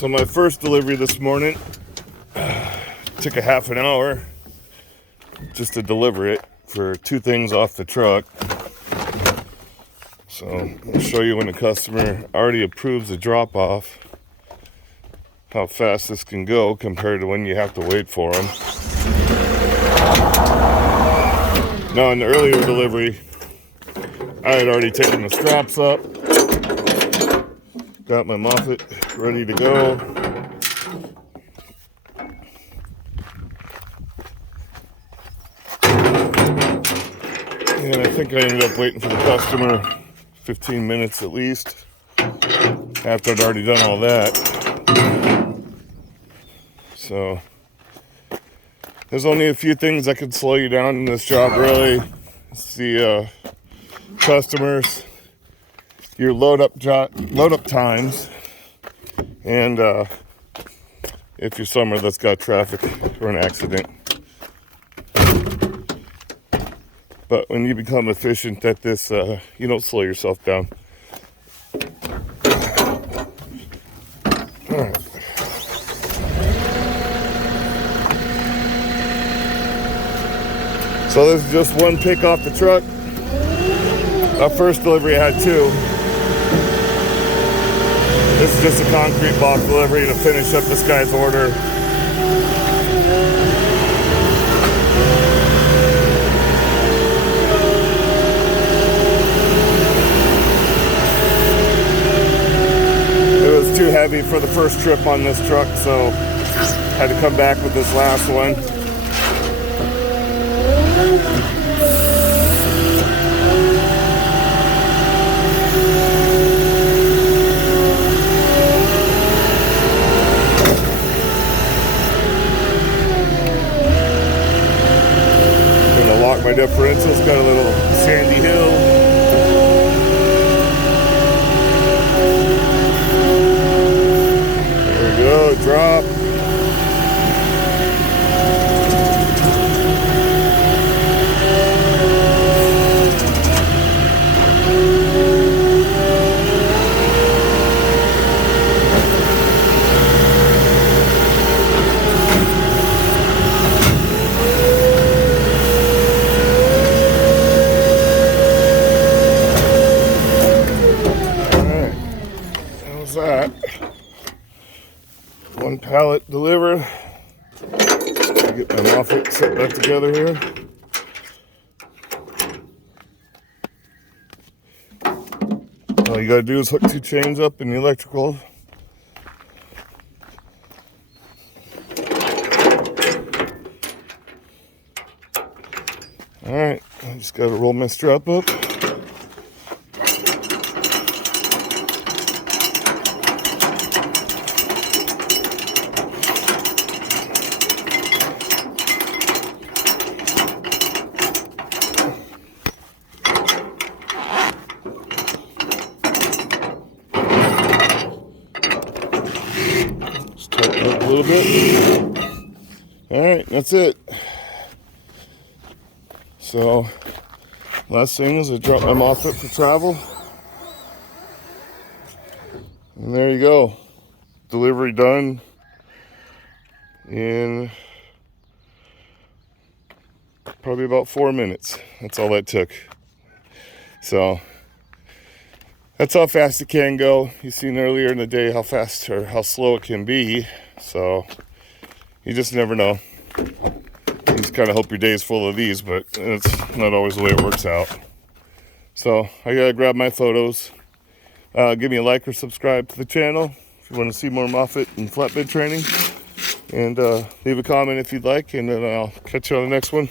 So my first delivery this morning took a half an hour just to deliver it for 2 things off the truck. So I'll show you when the customer already approves the drop off, how fast this can go compared to when you have to wait for them. Now in the earlier delivery, I had already taken the straps up, got my Moffett ready to go. And I think I ended up waiting for the customer 15 minutes at least after I'd already done all that. So there's only a few things that could slow you down in this job, really. It's the customers, your load up times, and if you're somewhere that's got traffic or an accident. But when you become efficient at this, you don't slow yourself down. All right. So this is just one pick off the truck. Our first delivery I had 2. This is just a concrete box delivery to finish up this guy's order. It was too heavy for the first trip on this truck, so had to come back with this last one. Gonna lock my differential. It's got a little sandy hill. There we go, drop. That one pallet delivered. Get my Moffett set back together here. All you gotta do is hook 2 chains up in the electrical. All right, I just gotta roll my strap up. Tighten up a little bit. All right, that's it. So last thing is I drop my Moffett for travel. And there you go. Delivery done in probably about 4 minutes. That's all that took. So that's how fast it can go. You seen earlier in the day how fast or how slow it can be. So you just never know. You just kind of hope your day is full of these, but it's not always the way it works out. So I gotta grab my photos. Give me a like or subscribe to the channel if you want to see more Moffett and flatbed training. And leave a comment if you'd like, and then I'll catch you on the next one.